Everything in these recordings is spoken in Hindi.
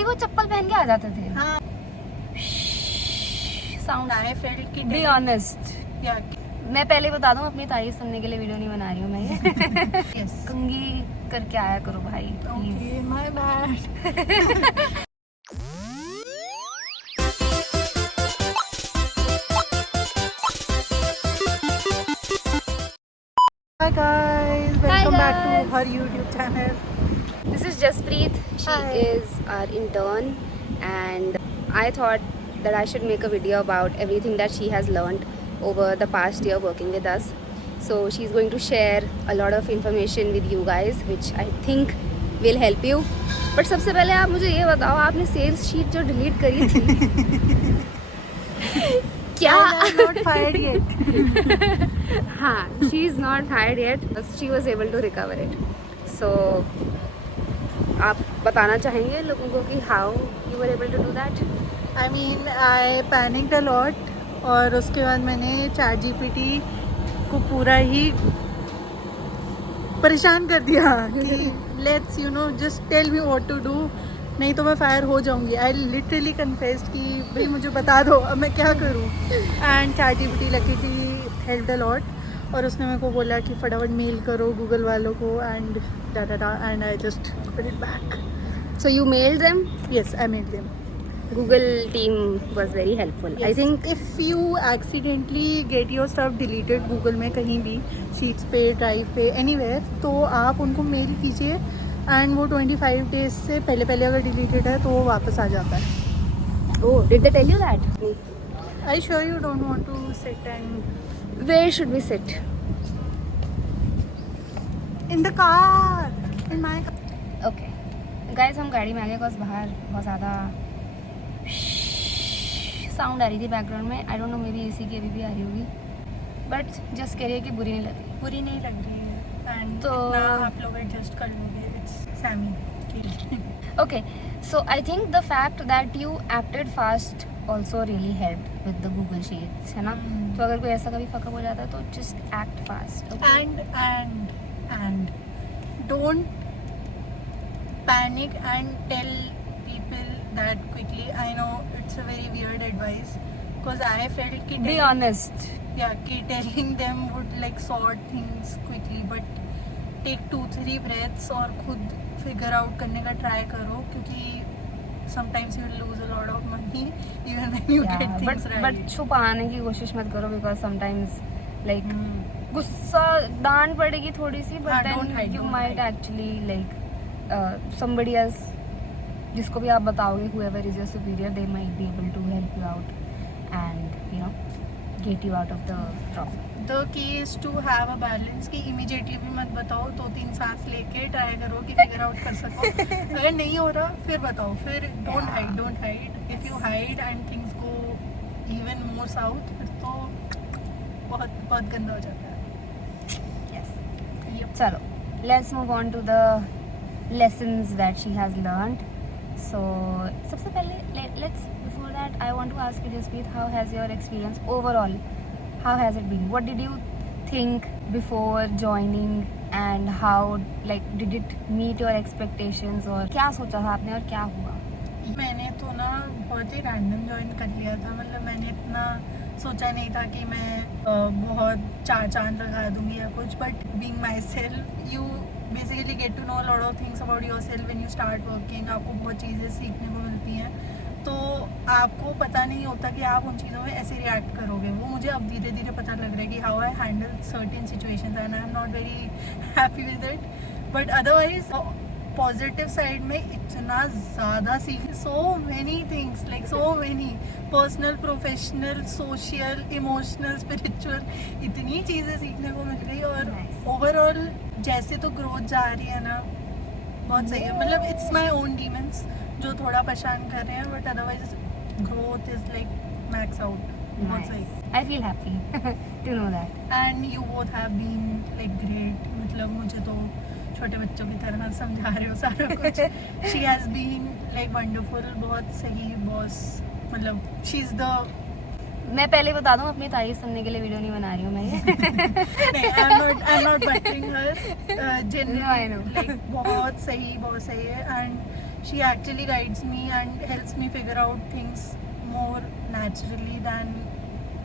भाई वो चप्पल पहन के आ जाते थे। हाँ, साउंड I felt कि बी ऑनेस्ट, मैं पहले बता दूं अपनी तारीफ सुनने के लिए वीडियो नहीं बना रही हूँ मैं ये। yes. कंघी करके आया करो भाई please. Okay, my bad. Hi guys, welcome back guys. to her YouTube channel. This is Jaspreet. She Hi. is our intern, and I thought that I should make a video about everything that she has learned over the past year working with us. So she's going to share a lot of information with you guys, which I think will help you. But सबसे पहले आप मुझे ये बताओ, आपने सेल्स शीट जो डिलीट करी थी क्या? I'm not fired yet. हाँ, she is not hired yet. She was able to recover it. So आप बताना चाहेंगे लोगों को कि how you were able to do that? I mean, I panicked a lot. और उसके बाद मैंने ChatGPT को पूरा ही परेशान कर दिया कि let's just tell me what to do, नहीं तो मैं फायर हो जाऊंगी. आई लिटरली कन्फेस्ड कि भाई मुझे बता दो अब मैं क्या करूं. And ChatGPT luckily helped a lot. और उसने मेरे को बोला कि फटाफट मेल करो गूगल वालों को and and I just put it back. So you mailed them? Yes, I made them. Google team was very helpful. I think if you accidentally get your stuff deleted Google में कहीं भी, शीट्स पे, ड्राइव पे, एनीवेयर, तो आप उनको मेल कीजिए एंड वो 25 डेज से पहले अगर डिलीटेड है तो वो वापस आ जाता है. oh, did they tell you that? I sure you don't want to sit and Where should we sit? In the car, in my car. Okay. Guys, हम गाड़ी में आ गए बिकॉज बाहर बहुत ज़्यादा साउंड आ रही थी बैकग्राउंड में. आई don't no, may be AC की अभी भी आ रही होगी, बट जस्ट कह रही है कि बुरी नहीं लग रही. बुरी नहीं लग रही है एंड तो आप लोग एडजस्ट कर लोगे. It's Sammy. Okay, so I think the fact that you acted fast also really helped with the Google Sheets, है ना? तो अगर कोई ऐसा कभी फकअप हो जाता है तो just act fast. Okay? and don't panic and tell people that quickly. I know it's a very weird advice because I felt कि Be honest. कि telling them would like sort things quickly, but take 2-3 breaths और खुद figure out करने का try करो, क्योंकि sometimes you will lose a lot of money even when you get things right. But छुपाने की कोशिश मत करो because sometimes like गुस्सा डांट पड़ेगी थोड़ी सी, but then you might actually like somebody else जिसको भी आप बताओगे, whoever is your superior, they might be able to help you out and get you out of the problem. The key is to have a balance कि immediately भी मत बताओ, 2-3 सांस लेके ट्राई करो कि फिगर आउट कर सको. अगर नहीं हो रहा फिर बताओ. फिर don't hide. If you hide and things go even more south, फिर तो बहुत गंदा हो जाता है. Yes. Yep. चलो, let's move on to the lessons that she has learned. So सबसे पहले let's before that I want to ask you, Jaspreet, how has your experience overall, how has it been? What did you think before joining and how like did it meet your expectations? और क्या सोचा था आपने और क्या हुआ? मैंने तो ना बहुत ही रैंडम ज्वाइन कर लिया था. मतलब मैंने इतना सोचा नहीं था कि मैं बहुत चांद लगा दूंगी या कुछ. But being myself, you basically get to know a lot of things about yourself when you start working. आपको बहुत चीज़ें सीखने को मिलती हैं, तो आपको पता नहीं होता कि आप उन चीज़ों में ऐसे रिएक्ट करोगे. वो मुझे अब धीरे धीरे पता लग रहा है कि how I handle certain situations and I am not very happy with it. But otherwise positive side में इतना ज़्यादा सीख, so many things, like so many personal, professional, social, emotional, spiritual, इतनी चीज़ें सीखने को मिल रही. और ओवरऑल जैसे तो ग्रोथ जा रही है ना, बहुत सही है. मतलब इट्स माई ओन डीमंस जो थोड़ा परेशान कर रहे हैं, but otherwise growth is like max out. बहुत सही. I feel happy to know that. And you both have been like great. मतलब मुझे तो छोटे बच्चों की तरह समझा रहे हो सारा कुछ. She has been like wonderful. बहुत सही बॉस. मतलब शी इज़ द मैं पहले बता दूं, अपनी तारीफ सुनने के लिए वीडियो नहीं बना रही हूँ मैं ये. नहीं, I'm not buttering her. No, I know. Like, बहुत सही है. And she actually guides me and helps me figure out things more naturally than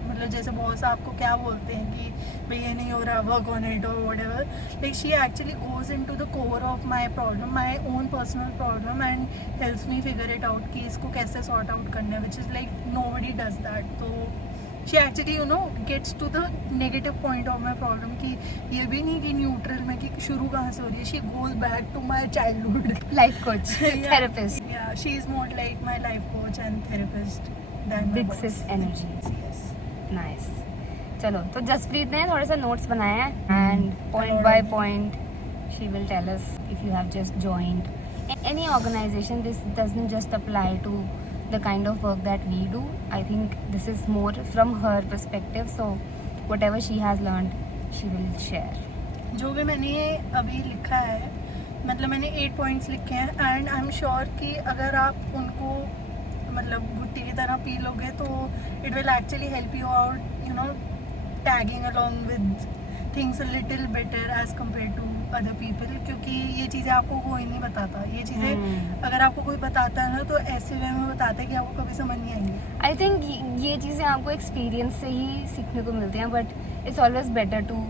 मतलब जैसे बहुत सा आपको क्या बोलते हैं कि भाई ये नहीं हो रहा, वर्क ऑन इट और whatever. Like she actually goes into the core of my problem, my own personal problem, and helps me figure it out कि इसको कैसे sort out करना है, which is like nobody does that. तो she actually gets to the negative point of my problem कि ये भी नहीं कि neutral में कि शुरू कहाँ से हो रही है. She goes back to my childhood. Life coach, therapist. Yeah, she is more like my life coach and therapist than my Big boss. sis energy. Yes. Nice. चलो तो जसप्रीत ने थोड़े से नोट्स बनाए हैं and point by point she will tell us if you have just joined any organization. This doesn't just apply to the kind of work that we do. I think this is more from her perspective. So whatever she has learned she will share. जो भी मैंने अभी लिखा है, मतलब मैंने 8 पॉइंट्स लिखे हैं एंड आई एम श्योर कि अगर आप उनको मतलब भुट्टी की तरह पी लोगे तो it will actually help you out tagging along with things a little better as compare to other people. क्योंकि ये चीज़ें आपको कोई नहीं बताता. ये चीज़ें अगर आपको कोई बताता है ना तो ऐसे वे में बताता है कि आपको कभी समझ नहीं आएंगी. आई थिंक ये चीज़ें आपको एक्सपीरियंस से ही सीखने को मिलती हैं, but it's always better to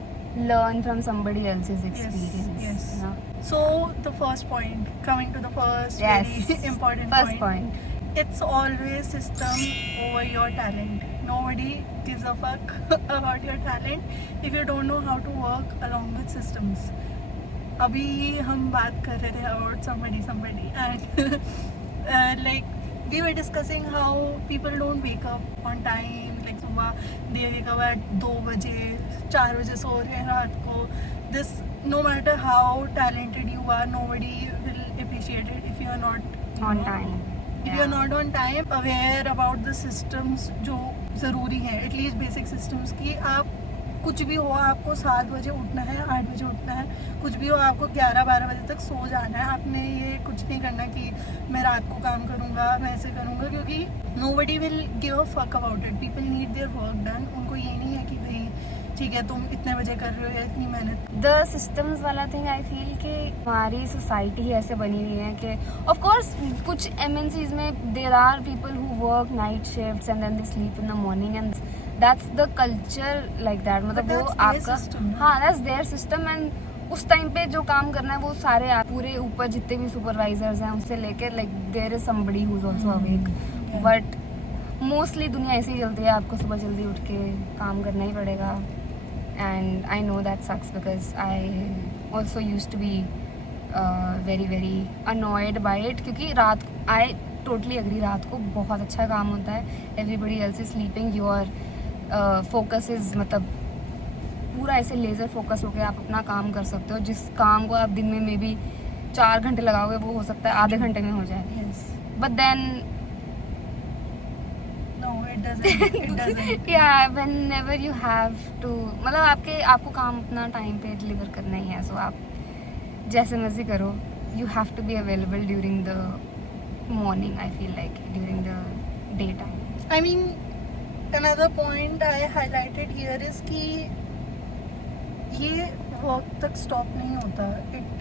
learn from somebody else's experience. Yes. Yeah. So the first point, coming to the first Yes. very important First point. It's always system over your talent. Nobody gives a fuck about your talent if you don't know how to work along with systems. अभी हम बात कर रहे थे about somebody and like we were discussing how people don't wake up on time. Like सुबह they wake up at 2 बजे, 4 बजे सो रहे हैं रात को. This, no matter how talented you are, nobody will appreciate it if you are not On time. if you are not on time, aware about the systems जो ज़रूरी हैं, at least basic systems की. आप कुछ भी हो, आपको 7 बजे उठना है, 8 बजे उठना है, कुछ भी हो आपको 11-12 बजे तक सो जाना है. आपने ये कुछ नहीं करना कि मैं रात को काम करूँगा, मैं ऐसे करूँगा, क्योंकि nobody will give a fuck about it. People need their work done. उनको ये नहीं है कि भाई ठीक है तुम इतने बजे कर रहे हो या इतनी मेहनत. द सिस्टम्स वाला थिंग आई फील कि हमारी सोसाइटी ही ऐसे बनी हुई है कि ऑफ कोर्स कुछ MNCs में there are people who work night shifts and then they sleep in the morning and that's the culture like that. मतलब वो आपका हाँ दैट्स देयर सिस्टम एंड उस टाइम पे जो काम करना है वो सारे पूरे ऊपर जितने भी सुपरवाइजर्स हैं उससे लेकर like there is somebody who is also awake. But mostly दुनिया ऐसे ही चलती है. आपको सुबह जल्दी उठ के काम करना ही पड़ेगा. And I know that sucks because I also used to be very annoyed by it. क्योंकि रात I totally agree रात को बहुत अच्छा काम होता है. Everybody else is sleeping. Your focus is मतलब पूरा ऐसे लेज़र फोकस होकर आप अपना काम कर सकते हो. जिस काम को आप दिन में मे बी 4 घंटे लगाओगे वो हो सकता है आधे घंटे में हो जाए. But then it doesn't. Yeah, whenever you have to मतलब आपको काम अपना टाइम पे डिलीवर करना ही है. सो आप जैसे मर्जी करो. You have to be available during the morning. I feel like during the daytime. I mean, another point I highlighted here is कि ये वक्त तक स्टॉप नहीं होता. It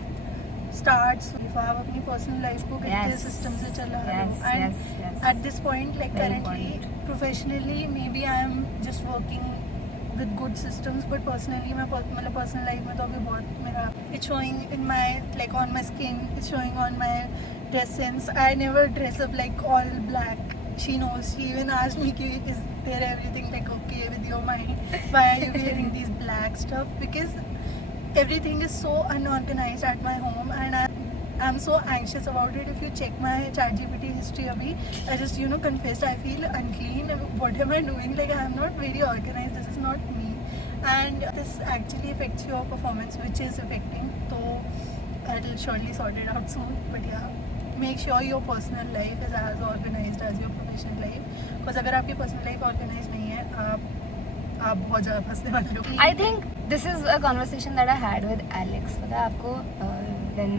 starts if आप अपनी पर्सनल लाइफ को कितने सिस्टम से चला रहे हो. And at this point, like currently, professionally, maybe I am just working with good systems, but personally मैं मतलब पर्सनल लाइफ में तो अभी बहुत मेरा it's showing in my like on my skin, it's showing on my dress sense. I never dress up like all black. She knows. She even asked me कि is there everything like okay with your mind? Why are you wearing these black stuff? Because everything is so unorganized at my home and I'm so anxious about it. If you check my ChatGPT history abhi, I just confessed I feel unclean. What am I doing? Like I am not very organized. This is not me. And this actually affects your performance, which is affecting. So I'll surely sort it out soon. But yeah, make sure your personal life is as organized as your professional life. Because अगर आपकी personal life organized नहीं है, आप बहुत ज़्यादा फंसने वाले हो. I think this is a conversation that I had with Alex. पता है आपको when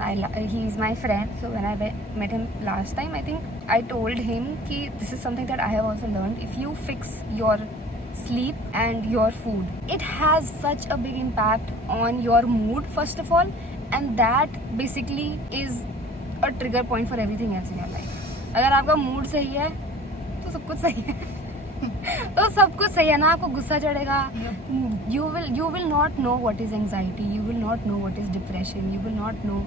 he is my friend, so when I met him last time, I think I told him कि this is something that I have also learned. If you fix your sleep and your food, it has such a big impact on your mood first of all, and that basically is a trigger point for everything else in your life. अगर आपका मूड सही है तो सब कुछ सही है. तो सब कुछ सही है ना. आपको गुस्सा चढ़ेगा, you will not know what is anxiety, you will not know what is depression, you will not know,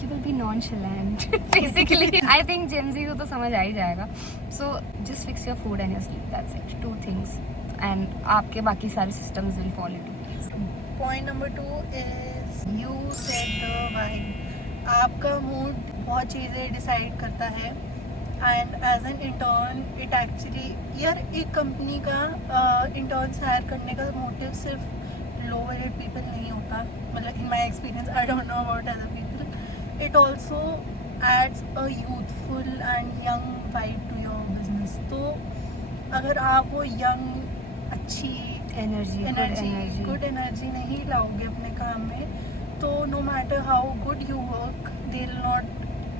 you will be nonchalant. Basically I think Gen Z को तो समझ आ ही जाएगा. So just fix your food and your sleep, that's it, 2 things, and आपके बाकी सारे systems will fall into place. Point number 2 is you set the vibe. आपका मूड बहुत चीज़ें डिसाइड करता है. And as an intern it actually, यार एक कंपनी का इंटर्न्स हायर करने का मोटिव सिर्फ लोअर एड पीपल नहीं होता. मतलब in my experience, I don't know about other people, it also adds a youthful and young vibe to your business. तो अगर आप वो यंग अच्छी एनर्जी गुड एनर्जी नहीं लाओगे अपने काम में, तो no matter how good you work, they will not,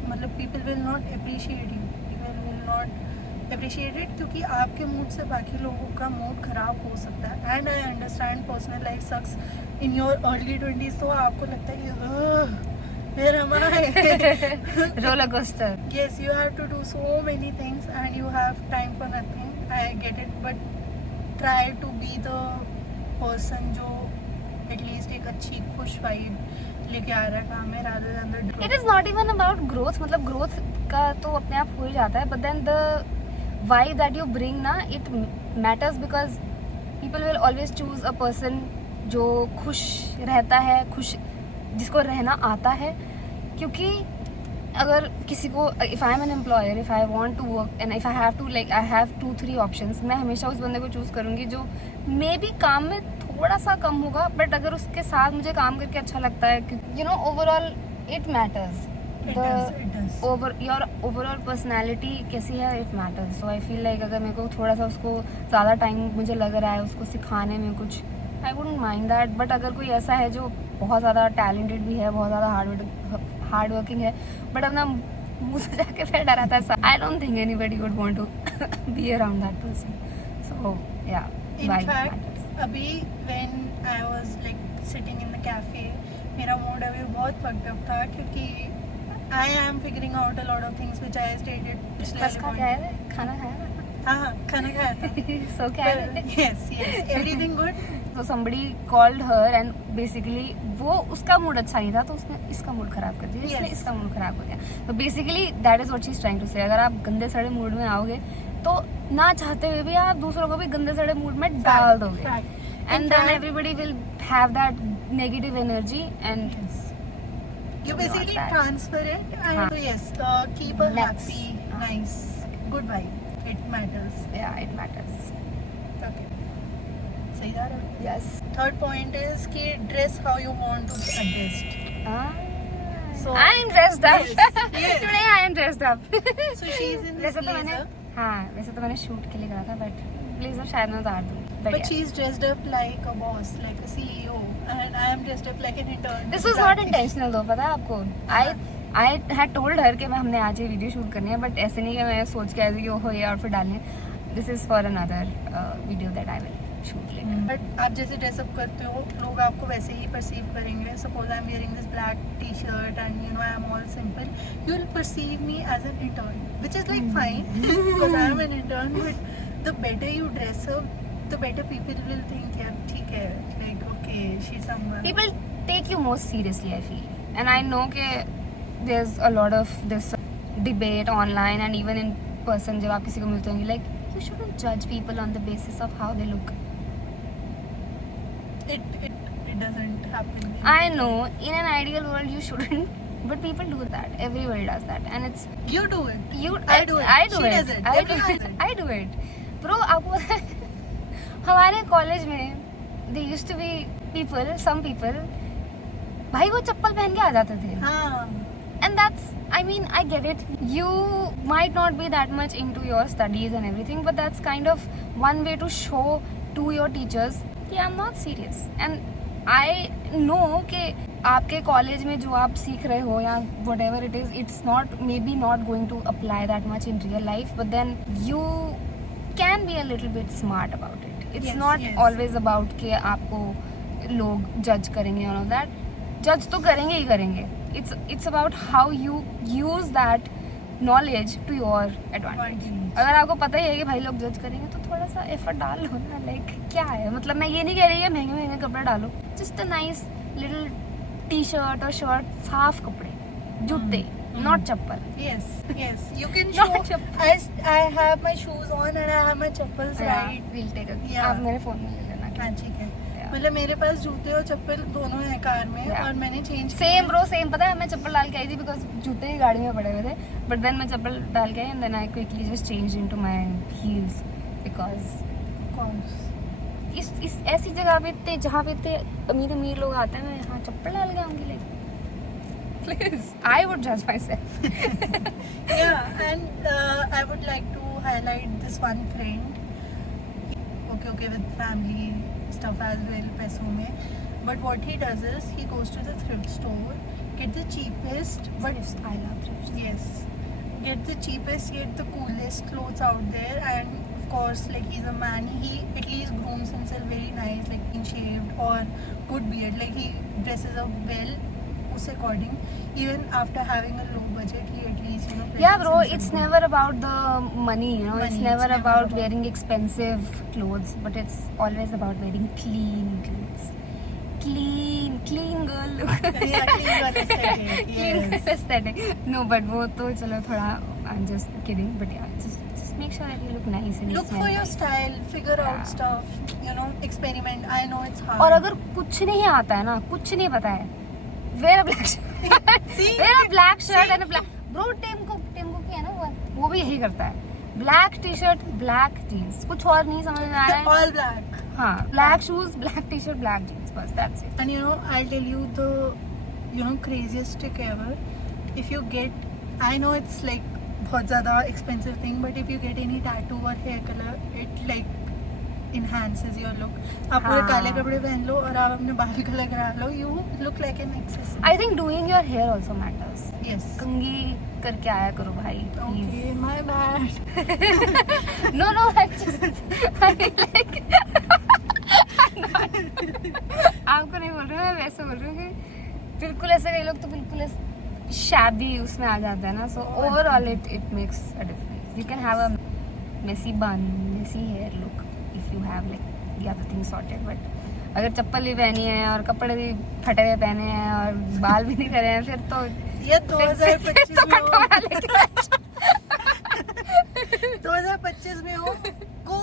मतलब people will not appreciate you, people will not appreciate it, क्योंकि आपके मूड से बाकी लोगों का मूड खराब हो सकता है. And I understand personal life sucks in your early 20s, तो आपको लगता है कि फिर हमारा roller coaster. yes, you have to do so many things and you have time for nothing. I get it, but try to be the person जो at least एक अच्छी खुश वाइब लेके आ रहा है काम में, rather than the It is not even about growth. मतलब growth का तो अपने आप हो ही जाता है, but then the vibe that you bring ना, it matters because people will always choose a person जो खुश रहता है, खुश जिसको रहना आता है. क्योंकि अगर किसी को, if I am an employer, if I want to work and if I have to, like I have 2-3 options, मैं हमेशा उस बंदे को चूज़ करूँगी जो मे बी काम में थोड़ा सा कम होगा, बट अगर उसके साथ मुझे काम करके अच्छा लगता है, you know, overall it matters. Your overall personality कैसी है, it matters. So I feel like अगर मेरे को थोड़ा सा उसको ज़्यादा टाइम मुझे लग रहा है उसको सिखाने में कुछ, I wouldn't mind that. But अगर कोई ऐसा है जो बहुत ज़्यादा टैलेंटेड भी है, बहुत ज़्यादा हार्ड वर्किंग है, बट अपना मुँह से जाके बैठा रहता है, I don't think anybody would want to be around that person. So yeah, in fact अभी when I was like sitting in the cafe, मेरा मूड अभी बहुत fucked up था, क्योंकि I am figuring out a lot of things which I stated पिछले बस खा क्या है, खाना खाया ना? हाँ, खाना खाया था. So क्या है? yes, everything good. So somebody called her and basically वो उसका मूड अच्छा नहीं था, तो उसने इसका मूड खराब कर दिया, इसने इसका मूड खराब कर दिया. तो basically that is what she is trying to say. अगर आप गंदे सड़े मूड में आओगे तो ना चाहते हुए भी आप दूसरों को भी गंदे सड़े मूड में डाल दोगे, and then everybody will have that negative energy and you basically transfer it and yes, keep a happy, nice, good vibe. It matters. Yeah, it matters. Okay. सही जा रहा है. Yes. Third point is कि dress how you want to be addressed. So I am dressed up. Yes. Today I am dressed up. So she is in this blazer. वैसे तो मैंने शूट के लिए करा था, बट ब्लेजर शायद मैं उतार दूँ. But she is dressed up like a boss, like a CEO, and I am dressed up like an intern. This was not intentional though, पता है आपको. I had told her कि मैं हमने आज ये वीडियो शूट करनी है, बट ऐसे नहीं कि मैं सोच के आई थी कि ओहो ये आउटफिट डालनी है. This is for another video that I will shoot later. But आप जैसे ड्रेसअप करते हो, लोग आपको वैसे ही परसीव करेंगे. Suppose I am wearing this black T-shirt and you know I am all simple, you will perceive me as an intern, which is like fine because I am an intern. But the better you dress up, the better people will think यार ठीक है, like okay, she's someone. People take you more seriously, I feel, and I know कि there's a lot of this debate online and even in person. जब आप किसी को मिलते होंगे, like you shouldn't judge people on the basis of how they look. It doesn't happen. I know in an ideal world you shouldn't, but people do that. Everybody does that, and it's You do it. I do it. She does it. I do Everyone it. does it. I do it. Bro, आपको हमारे कॉलेज में there used to be people, some people, भाई वो चप्पल पहन के आ जाते थे. हाँ. And that's, I mean, I get it. You might not be that much into your studies and everything, but that's kind of one way to show to your teachers कि I'm not serious. And I know कि आपके कॉलेज में जो आप सीख रहे हो या whatever it is, it's not, maybe not going to apply that much in real life, but then you can be a little bit smart about it. It's not always about कि आपको लोग जज करेंगे और all that. जज तो करेंगे ही करेंगे, it's about how you use that knowledge to your advantage. अगर आपको पता ही है कि भाई लोग जज करेंगे तो थोड़ा सा एफर्ट डाल लो ना. लाइक क्या है, मतलब मैं ये नहीं कह रही है महंगे महंगे कपड़े डालो. Just a nice little T shirt और शर्ट, साफ कपड़े, जूते, not chappal. Yes. You can Not show. chappal. I have my shoes on and I have my chappals right. We'll take a. Yeah. आप मेरे फोन में ले लेना. हाँ ठीक है. मतलब मेरे पास जूते और चप्पल दोनों है कार में. Yeah. और मैंने चेंज सेम ब्रो सेम. पता है मैं चप्पल डाल के आई थी बिकॉज जूते ही गाड़ी में पड़े हुए थे. बट देन मैं चप्पल डाल के I and then I quickly just change into my heels because इस ऐसी जगह पे इतने जहाँ पे इतने अमीर लोग आते हैं, मैं यहाँ चप्पल डाल के आऊँगी. लाइक प्लीज, आई वुड जज my self. Yeah, and I would like to highlight this one friend. Okay, with family stuff as well, पैसों में. But what he does is he goes to the thrift store, get the cheapest. But I love thrift. yes, get the cheapest, get the coolest clothes out there, and of course, like he's a man, he at least grooms himself very nice, like clean shaved or good beard. Like he dresses up well. According, even after having a low budget, he at least Yeah, bro, presents it's himself never about the money, you know. Money, It's never it's never about about- wearing expensive clothes, but it's always about wearing clean clothes. Clean girl look. good. Yeah, clean girl aesthetic. Clean Yes. aesthetic. No, but वो तो चलो थोड़ा. I'm just kidding, but yeah, just make sure that you look nice and you Look smell for your nice. style, figure Yeah. out stuff, experiment. I know it's hard. और अगर कुछ नहीं आता है ना, कुछ नहीं पता है, wear a black shirt. See? Wear a black shirt and a black. Bro, टेम्को की है ना वो भी यही करता है. Black t-shirt, black jeans. कुछ और नहीं समझ में आ रहा है. all black. हाँ, black shoes, black t-shirt, black jeans. बस that's it. And I'll tell you the craziest trick ever. If you get, I know it's like बहुत ज़्यादा expensive thing, but if you get any tattoo or hair color, it like enhances your look. आप पूरे हाँ. काले कपड़े पहन लो और आप अपने बाल कलर करा लो, you look like an accessory. I think doing your hair also matters. Yes. कंघी करके आया करो भाई. Please. Okay, my bad. No, I mean like आपको नहीं बोल रही हूँ, मैं वैसे बोल रही हूँ कि बिल्कुल ऐसे कई लोग तो बिल्कुल शैबी उसमें आ जाता है ना. So overall it makes a difference. You can have a messy bun, messy hair look if you have like the other thing sorted. But अगर चप्पल भी पहनी है और कपड़े भी फटे हुए पहने हैं और बाल भी नहीं करे हैं, फिर तो ये 2025 में हो, 2025 में हो, go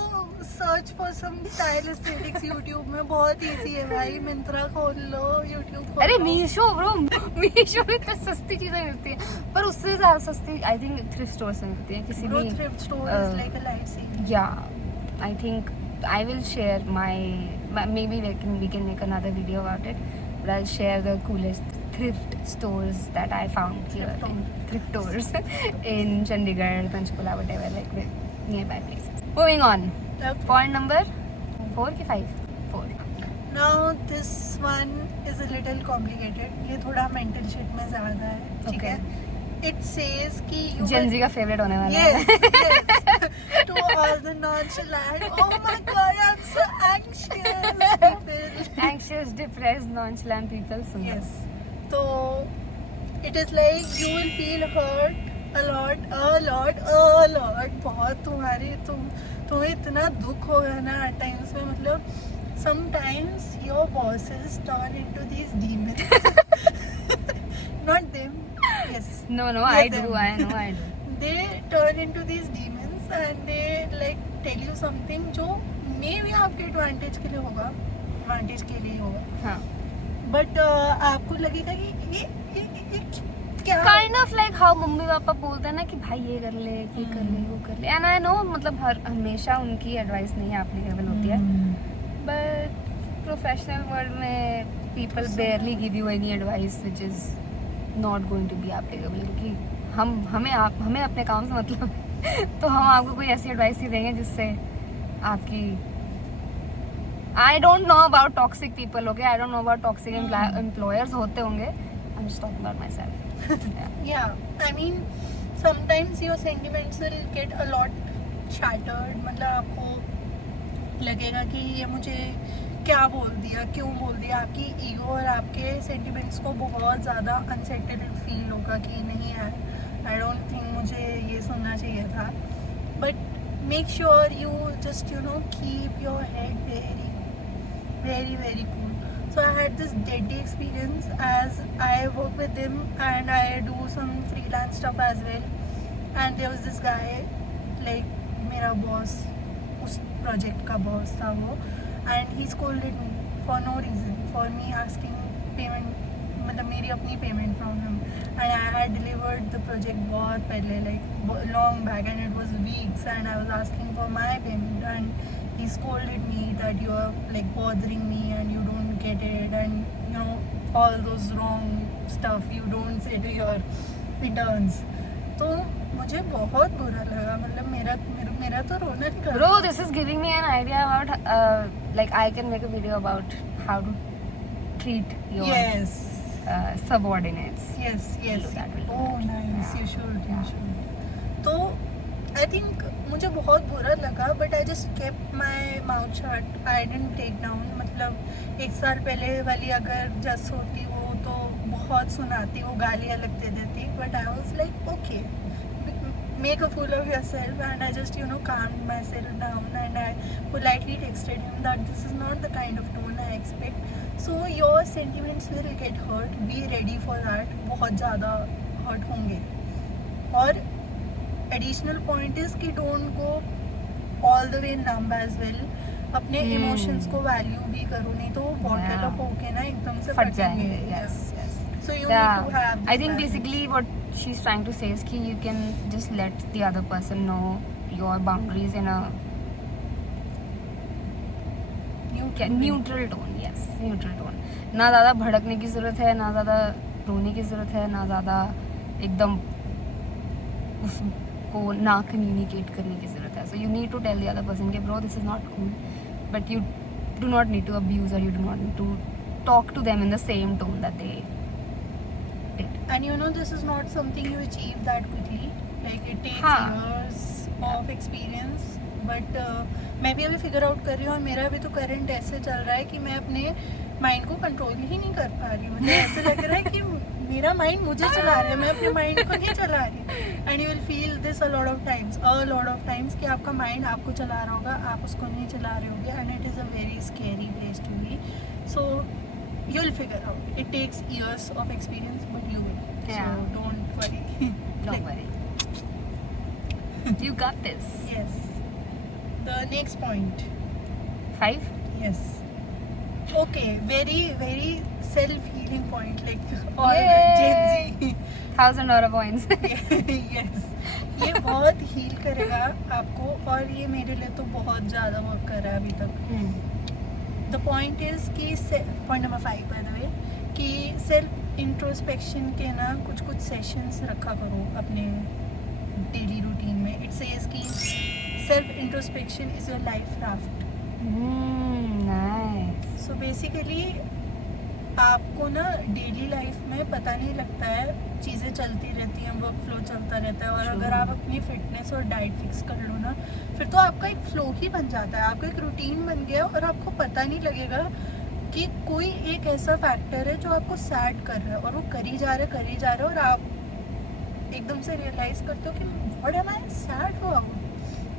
search for some style aesthetics YouTube में. बहुत easy है भाई. मिंत्रा खोल लो, YouTube खोल अरे लो. मीशो ब्रो, मीशो में तो सस्ती चीजें मिलती है, पर उससे ज्यादा सस्ती आई थिंक थ्रिफ्ट स्टोर से मिलती है. किसी Bro, भी thrift store is like a lifesaver. yeah, I think I will share maybe we can make another video about it, but I'll share the coolest thrift stores that I found here in thrift stores in Chandigarh, Panchkula, whatever, like with nearby places. Moving on. Okay. Point number 4 ki 5? 4. Now this one is a little complicated. ये थोड़ा mental shit में ज़्यादा है. ठीक Okay. है. It says कि you Gen Z का favorite होने वाला है. yes. To all the nonchalant. Oh my God, I'm so anxious. People. Anxious, depressed, nonchalant people. Soon low. Yes. So it is like you will feel hurt a lot. बहुत तुम्हें इतना दुख होगा ना at times में. मतलब sometimes your bosses turn into these demons. Not them. Yes. No, Yes, I do. them. I know, I do. They turn into these demons and they like tell you something जो maybe आपके advantage के लिए होगा, advantage के लिए होगा. हाँ. बट आपको लगेगा कि ये क्या kind of like how mummy papa बोलते हैं ना कि भाई ये कर ले, ये कर ले, वो कर ले. एंड आई नो मतलब हमेशा उनकी एडवाइस नहीं एप्लीकेबल होती है, बट प्रोफेशनल वर्ल्ड में people barely give you any advice which is not going to be applicable. क्योंकि हमें अपने काम से मतलब तो हम आपको कोई ऐसी एडवाइस ही देंगे जिससे आपकी I don't know about toxic people, okay? I don't know about toxic employers होते होंगे. I'm just talking about myself. Yeah, I mean sometimes your sentiments will get a lot shattered. मतलब आपको लगेगा कि ये मुझे क्या बोल दिया, क्यों बोल दिया, आपकी ईगो और आपके सेंटिमेंट्स को बहुत ज़्यादा अनसेटल्ड फील होगा कि नहीं यार, आई डोंट थिंक मुझे ये सुनना चाहिए था. But make sure you just keep your head very very cool. So I had this deadly experience as I work with him and I do some freelance stuff as well. And there was this guy, like मेरा boss, उस project का boss था वो, and he scolded me for no reason, for me asking payment, मतलब मेरी अपनी payment from him, and I had delivered the project बहुत पहले, like long back, and it was weeks, and I was asking for my payment, and he scolded me that you are like bothering me and you don't get it, and all those wrong stuff you don't say to your interns. तो मुझे बहुत बुरा लगा, मतलब मेरा तो रोना निकल. Bro, this is giving me an idea about like I can make a video about how to treat your Yes. Subordinates. Yes. That will do Oh that. nice. Yeah. You should. तो I think मुझे बहुत बुरा लगा, but I just kept my mouth shut. I didn't take down. मतलब 1 साल पहले वाली अगर जस्ट होती वो तो बहुत सुनाती, वो गालियाँ लग दे देती, but I was like okay, make a fool of yourself, and I just calmed myself down, and I politely texted him that this is not the kind of tone I expect, so your sentiments will get hurt, be ready for that. बहुत ज़्यादा hurt होंगे. और एडिशनल पॉइंट इज कि don't go all the way numb as well. अपने इमोशंस को वैल्यू भी करो, नहीं तो वो बॉटल अप होके ना एकदम से फट जाएंगे. Yes. So you need to have. I think basically what she's trying to say is कि you can just let the other person know your boundaries in a neutral tone. Yes, neutral tone. ना ज़्यादा भड़कने की ज़रूरत है, ना ज़्यादा रोने की ज़रूरत है, ना ज़्यादा एकदम उसको ना कम्युनिकेट करने की ज़रूरत है. So you need to tell the other person कि bro, this is not cool, but you do not need to abuse or you do not need to talk to them in the same tone that they did. And this is not something you achieve that quickly, like it takes years of experience, but मैं भी अभी फिगर आउट कर रही हूँ, और मेरा भी तो करंट ऐसे चल रहा है कि मैं अपने माइंड को कंट्रोल ही नहीं कर पा रही हूँ. मुझे ऐसे लग रहा है कि मेरा माइंड मुझे चला रहा है, मैं अपने माइंड को नहीं चला रही. And you will feel this a lot of times कि आपका माइंड आपको चला रहा होगा, आप उसको नहीं चला रहे होगे, and it is a very scary place to be. So you will figure out. It takes years of experience, but you will. Yeah. So don't worry. Don't worry. You got this. Yes. The next point. 5? Yes. Okay. Very very self-healing point, like all Yay! Gen Z. $1,000 points. Yes. ये बहुत हील करेगा आपको, और ये मेरे लिए तो बहुत ज़्यादा वर्क कर रहा है अभी तक. द पॉइंट इज़ कि point number 5 by the way, कि सेल्फ इंट्रोस्पेक्शन के ना कुछ सेशंस रखा करो अपने डेली रूटीन में. इट सेज कि self introspection is your life raft. Nice. So basically आपको ना डेली लाइफ में पता नहीं लगता है, चीज़ें चलती रहती हैं, वर्क फ्लो चलता रहता है, और अगर आप अपनी फिटनेस और डाइट फिक्स कर लो ना, फिर तो आपका एक फ्लो ही बन जाता है, आपका एक रूटीन बन गया, और आपको पता नहीं लगेगा कि कोई एक ऐसा फैक्टर है जो आपको सैड कर रहा है, और वो करी जा रहा है, और आप एकदम से रियलाइज़ करते हो कि व्हाट एम आई सैड हुआ,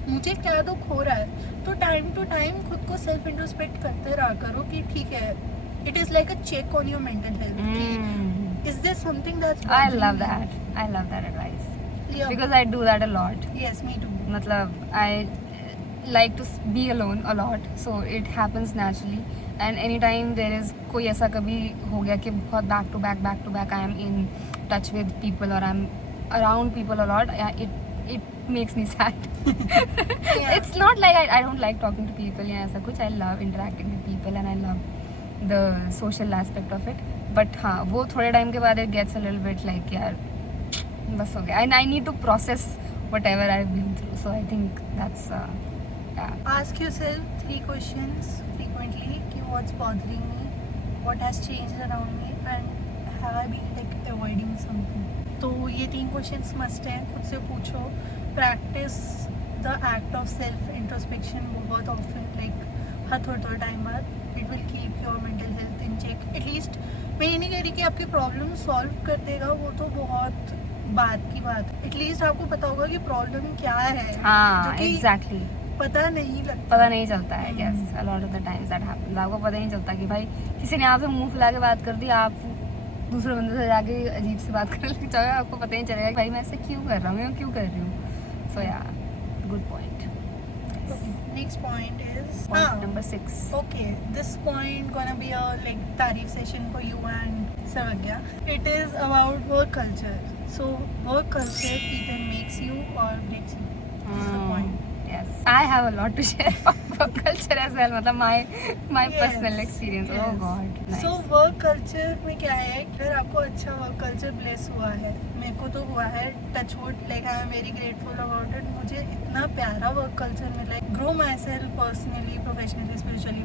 मुझे क्या दुख हो रहा है. तो टाइम टू टाइम खुद को सेल्फ इंट्रोस्पेक्ट करते रहा करो कि ठीक है, it is like a check on your mental health. Is there something that's I bothering love you? that. I love that advice. Yeah. Because I do that a lot. Yes, me too. मतलब I like to be alone a lot, so it happens naturally. And anytime there is कोई ऐसा कभी हो गया कि बहुत back to back I am in touch with people or I'm around people a lot, it makes me sad. Yeah. It's not like I don't like talking to people या ऐसा कुछ. I love interacting with people and I love the social aspect of it. But हाँ, वो थोड़े टाइम के बाद it gets a little bit like यार बस हो गया. And I need to process whatever I've been through. So I think that's yeah. Ask yourself 3 questions frequently कि what's bothering me, what has changed around me, and have I been like avoiding something. तो ये 3 questions must हैं, खुद से पूछो. Practice the act of self introspection बहुत often, like हर थोड़े टाइम बाद. It will keep your mental health in check. At least मैं ये नहीं कह रही कि आपकी प्रॉब्लम सॉल्व कर देगा, वो तो बहुत बात की बात है. एटलीस्ट आपको पता होगा कि प्रॉब्लम क्या है. हाँ जो कि एग्जैक्टली पता नहीं लगता. पता नहीं चलता है. Yes, a lot of the times that happens. आपको पता ही नहीं चलता कि भाई किसी ने आपसे मुंह फुला के बात कर दी, आप दूसरे बंदे से जाके अजीब से बात करने लग जाओगे, आपको पता ही नहीं चलेगा कि भाई मैं ऐसे क्यों कर रहा हूँ या क्यों कर रही हूँ. सो या good point. Next point is Point number 6. Okay, this point gonna be a like tarif session for you and Savagya. It is about work culture. So work culture either makes you or breaks you. This is the point. Yes, I have a lot to share about work culture as well. मतलब my Yes. personal experience. Oh Yes. God. Nice. So work culture में क्या है, अगर आपको अच्छा वर्क कल्चर ब्लेस हुआ है, मेरे को तो हुआ है, touch wood, like I am very grateful about it. मुझे इतना प्यारा वर्क कल्चर मिला है. Grow my self personally, professionally, spiritually,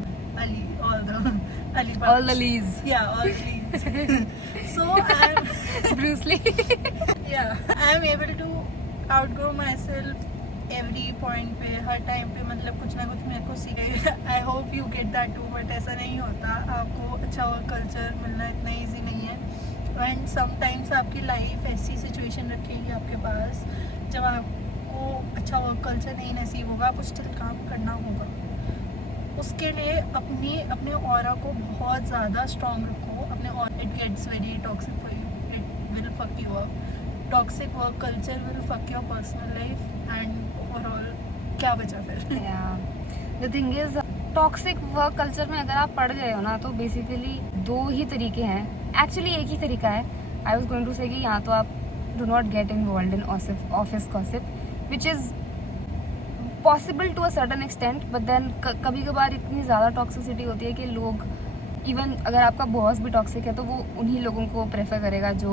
all the leaves. Yeah, all the leaves. So I'm Bruce Lee. yeah, I am able to outgrow myself every point पे, हर टाइम पे. मतलब कुछ ना कुछ मेरे को सीखा. I hope you get that too, but ऐसा नहीं होता. आपको अच्छा वर्क कल्चर मिलना इतना ईजी नहीं है. एंड समटाइम्स आपकी लाइफ ऐसी सिचुएशन रखेगी आपके पास जब आपको अच्छा वर्क कल्चर नहीं नसीब होगा. आपको स्टिल काम करना होगा. उसके लिए अपने ऑरा को बहुत ज़्यादा स्ट्रॉन्ग रखो. अपने it gets very toxic for you. It will fuck you up. Toxic work culture will fuck your personal life and overall क्या बचा फिर. The thing is toxic work culture में अगर आप पड़ गए हो ना, तो बेसिकली दो ही तरीके हैं. एक्चुअली एक ही तरीका है. I was going to say कि यहाँ तो आप do not get involve in office gossip, which is possible to a certain extent, but then कभी कभार इतनी ज़्यादा टॉक्सिसिटी होती है कि लोग, इवन अगर आपका बॉस भी टॉक्सिक है तो वो उन्हीं लोगों को प्रेफर करेगा जो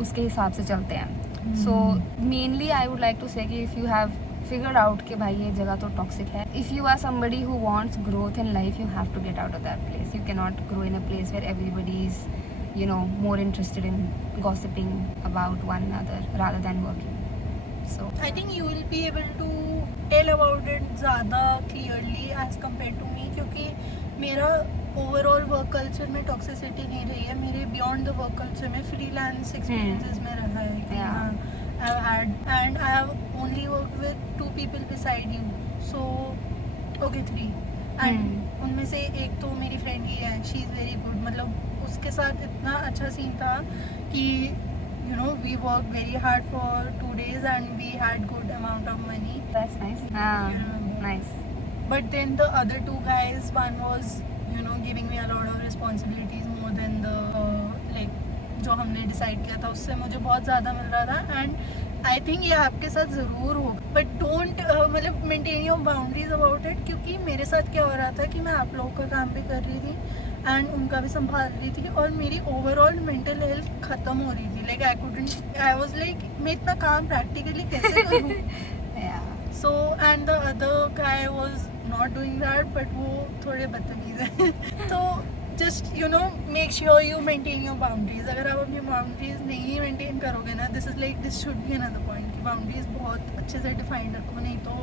उसके हिसाब से चलते हैं. So mainly I would like to say कि if you have figured out कि भाई ये जगह तो टॉक्सिक है, if you are somebody who wants growth in life, you have to get out of that place. You can not grow in a place where everybody is more interested in gossiping about one another rather than working. So I think you will be able to tell about it ज़्यादा clearly as compared to me, क्योंकि मेरा ओवरऑल वर्क कल्चर में टॉक्सिसिटी नहीं रही है. मेरे बियॉन्ड द वर्क कल्चर में फ्रीलांस एक्सपीरियंसेस में रहा है कि हाँ, I have had and I have only work with 2 people beside you. So okay, 3 and उनमें से एक तो मेरी फ्रेंड ही है. She is very good. मतलब उसके साथ इतना अच्छा सीन था कि we worked very hard for 2 days and we had good amount of money. that's nice. Nice. But then the other 2 guys, one was giving me a lot of responsibilities more than the like जो हमने डिसाइड किया था, उससे मुझे बहुत ज़्यादा मिल रहा था. एंड आई थिंक ये आपके साथ ज़रूर होगा, बट डोंट मतलब maintain your boundaries about it. क्योंकि मेरे साथ क्या हो रहा था कि मैं आप लोगों का काम भी कर रही थी एंड उनका भी संभाल रही थी, और मेरी ओवरऑल मेंटल हेल्थ ख़त्म हो रही थी. लाइक आई वाज लाइक मैं इतना काम प्रैक्टिकली कैसे करूँ. So and the other guy was not doing that, but वो थोड़े बदतमीज हैं. तो just make sure you maintain your boundaries. अगर आप अपनी बाउंड्रीज नहीं मेंटेन करोगे ना, this should be another point कि बाउंड्रीज बहुत अच्छे से डिफाइन रखो, नहीं तो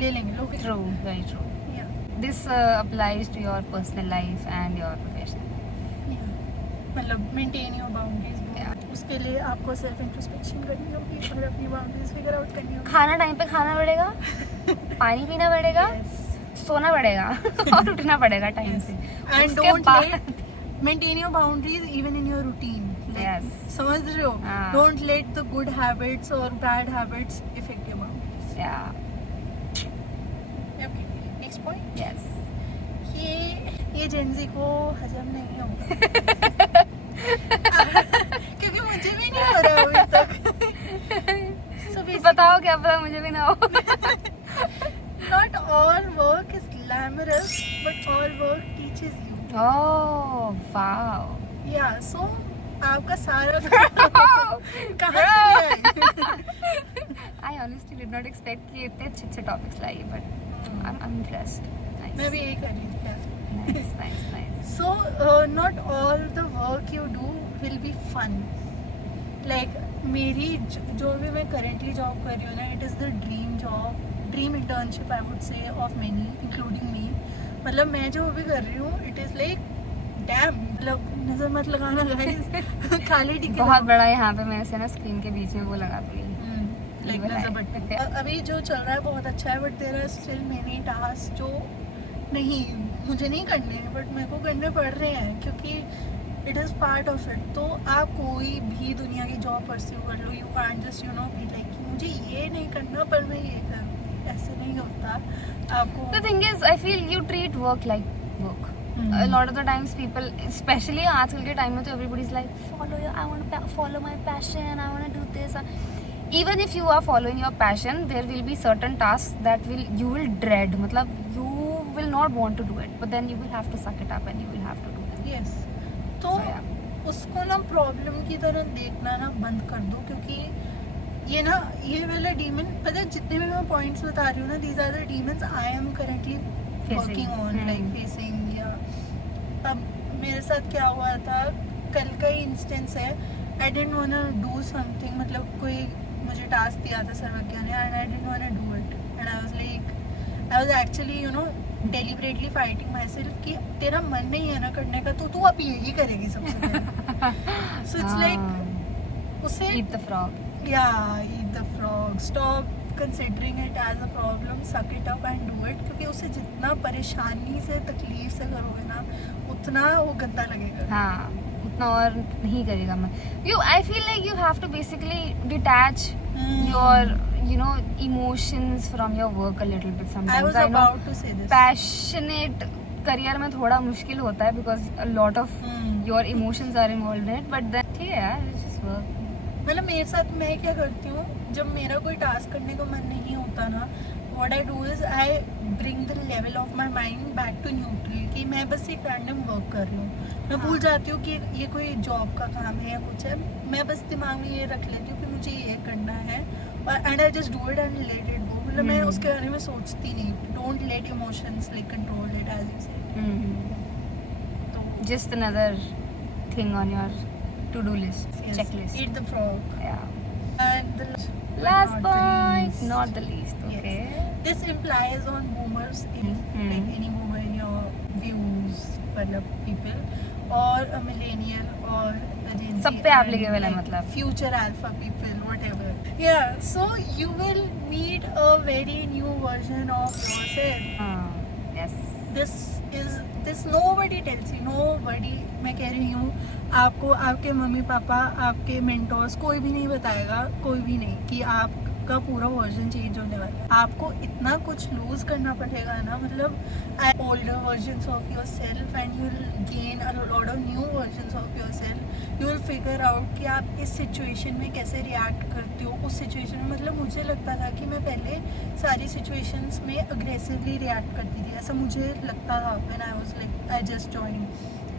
ले लेंगे लोग. True, very true. This applies to your personal life and your professional life. मतलब मेंटेन योर बाउंड्रीज. उसके लिए आपको सेल्फ इंट्रोस्पेक्शन करनी होगी और अपनी बाउंड्रीज फिगर आउट करनी होगी. खाना टाइम पे खाना पड़ेगा, पानी पीना पड़ेगा, सोना पड़ेगा और उठना पड़ेगा टाइम से. And don't maintain your boundaries even in your routine. समझ रहे हो. Don't let the good habits और bad habits effect your boundaries. Next point. Yes. ये जेंजी को हजम नहीं होगा. क्योंकि मुझे भी नहीं हो रहा अभी तक. बताओ क्या पता मुझे भी ना हो. Not all work is glamorous, but all work teaches you. Oh, wow. Yeah, so आपका सारा कहाँ से आया? I honestly did not expect कि इतने अच्छे टॉपिक्स लाइए, but I'm impressed. Nice. मैं भी यही कर रही थी. Nice. So not all the work you do will be fun. Like मेरी जो भी मैं currently जॉब कर रही हूँ ना, it is the dream job, dream internship I would say of many, including me. मतलब मैं जो अभी कर रही हूँ इट इज लाइक डैम, मतलब नजर मत लगाना गाइस खाली टिके बहुत बड़ा यहाँ पे मैं ऐसे ना स्क्रीन के बीच में वो लगा दूंगी। लाइक नजर बट अभी जो चल रहा है बहुत अच्छा है, but there are still many task जो नहीं मुझे नहीं करने हैं बट मेरे को करने पड़ रहे हैं क्योंकि it is part of it. तो आप कोई भी दुनिया की जॉब परस्यू कर लो, you can't just you know be like मुझे ये नहीं करना पर मैं ये करूँगी, ऐसे नहीं होता आपको। The thing is, I feel you treat work like work. A lot of the times people, especially आजकल के टाइम में तो everybody is like I want to follow my passion, I want to do this. Even if you are following your passion, there will be certain tasks that you will dread. मतलब you will not want to do it, but then you will have to suck it up and you will have to do it. Yes. तो उसको ना प्रॉब्लम की तरह देखना ना बंद कर दो, क्योंकि ये ना ये वाला डीमन पता है जितने भी मैं पॉइंट्स बता रही हूँ ना, these are the demons I am currently working on like facing. या अब मेरे साथ क्या हुआ था, कल का ही इंस्टेंस है, I didn't want to do something, मतलब कोई मुझे टास्क दिया था सर्वज्ञा ने and I didn't want to do it and I was actually you know deliberately fighting myself कि तेरा मन नहीं है ना करने का तो तू अब यही करेगी सबसे पहले। सो इट्स लाइक उसे Eat the frog. eat the frog, stop considering it as a problem, suck it up and do it, क्योंकि उसे जितना परेशानी से तकलीफ से करोगे ना उतना वो गंदा लगेगा। हाँ, उतना और नहीं करेगा मैं। I feel like you have to basically detach your emotions from your work a little bit sometimes. I was about to say this. Passionate career में थोड़ा मुश्किल होता है because a lot of your emotions are involved in it, but then ठीक है यार, it's just work. मतलब मेरे साथ मैं क्या करती हूँ, जब मेरा कोई टास्क करने का मन नहीं होता ना, what I do is I bring the level of my mind back to neutral, कि मैं बस एक रैंडम वर्क कर रही हूँ। मैं भूल जाती हूँ कि ये कोई जॉब का काम है या कुछ है, मैं बस दिमाग में ये रख लेती हूँ कि मुझे ये करना है और and I just do it and let it go. मतलब मैं उसके बारे में सोचती नहीं। Don't let emotions like control it as you said. तो Just another thing on your to-do list, yes, checklist. eat the frog. Yeah. And the Last not the point, least. not the least. Yes. Okay. This implies on boomers, like any boomer in your views, मतलब people, or a millennial, or the Gen Z, सब पे and, applicable है like, मतलब। future alpha people, whatever. Yeah, so you will meet a very new version of yourself. Yes. This nobody tells you, nobody, मैं कह रही हूँ आपको आपके मम्मी पापा आपके मेंटोर्स कोई भी नहीं बताएगा, कोई भी नहीं, कि आपका पूरा वर्जन चेंज होने वाला है। आपको इतना कुछ लूज करना पड़ेगा ना, मतलब older versions of yourself and you will gain a lot of new versions of your self. You will figure out कि आप इस सिचुएशन में कैसे रिएक्ट करते हो, उस सिचुएशन में। मतलब मुझे लगता था कि मैं पहले सारी सिचुएशंस में अग्रेसिवली रिएक्ट करती थी, ऐसा मुझे लगता था when I was like I just join,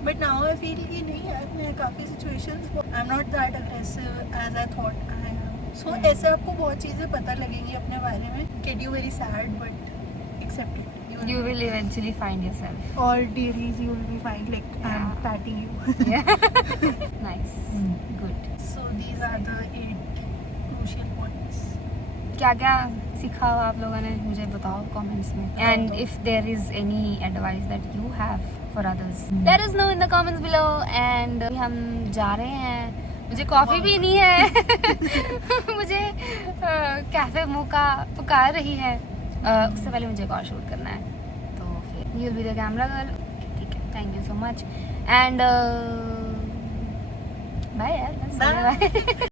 but now I feel कि नहीं यार, मैं काफ़ी situations I am not that aggressive as I thought I am. So ऐसे आपको बहुत चीज़ें पता लगेंगी अपने बारे में। Get you very sad but accept it, You will eventually find yourself. all dairies you will be fine, like I'm Yeah. patting you. Yeah. Nice. Good. So these are the 8 crucial points. क्या क्या सीखा आप लोगों ने मुझे बताओ कमेंट्स में, and if there is any advice that you have for others let us know in the comments below. And हम जा रहे हैं, मुझे कॉफी पीनी है मुझे कैफे मोका पुकार रही है, उससे पहले मुझे एक और शूट करना है, तो फिर you will be the camera girl. ठीक है, thank you so much and bye यार, Bye.